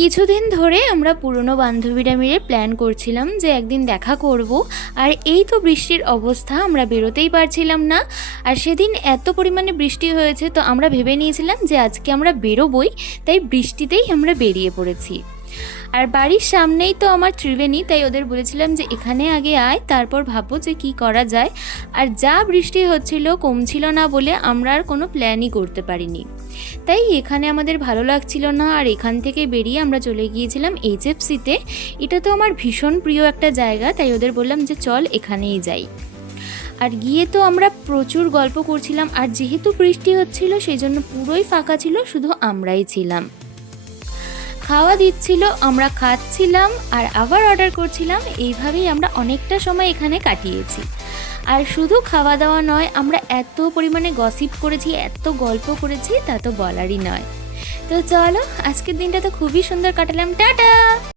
কিছুদিন ধরে আমরা পুরনো বান্ধবীরা মিলে প্ল্যান করছিলাম যে একদিন দেখা করব। আর এই তো বৃষ্টির অবস্থা, আমরা বেরোতেই পারছিলাম না। আর সেদিন এত পরিমাণে বৃষ্টি হয়েছে, তো আমরা ভেবে নিয়েছিলাম যে আজকে আমরা বেরোবই, তাই বৃষ্টিতেই আমরা বেরিয়ে পড়েছি। আর বাড়ির সামনেই তো আমার ত্রিবেণী, তাই ওদের বলেছিলাম যে এখানে আগে আয়, তারপর ভাবো যে কি করা যায়। আর যা বৃষ্টি হচ্ছিল, কমছিল না বলে আমরা আর কোনো প্ল্যানই করতে পারিনি। তাই এখানে আমাদের ভালো লাগছিল না, আর এখান থেকে বেরিয়ে আমরা চলে গিয়েছিলাম HFCতে। এটা তো আমার ভীষণ প্রিয় একটা জায়গা, তাই ওদের বললাম যে চল এখানেই যাই। আর গিয়ে তো আমরা প্রচুর গল্প করছিলাম, আর যেহেতু বৃষ্টি হচ্ছিল সেই জন্য পুরোই ফাঁকা ছিল, শুধু আমরাই ছিলাম। খাওয়া দিচ্ছিল, আমরা খাচ্ছিলাম আর আবার অর্ডার করছিলাম। এইভাবেই আমরা অনেকটা সময় এখানে কাটিয়েছি। আর শুধু খাওয়া দাওয়া নয়, আমরা এত পরিমাণে গসিপ করেছি, এত গল্প করেছি, তা তো বলারই নয়। তো চলো, আজকের দিনটা তো খুবই সুন্দর কাটালাম। টাটা।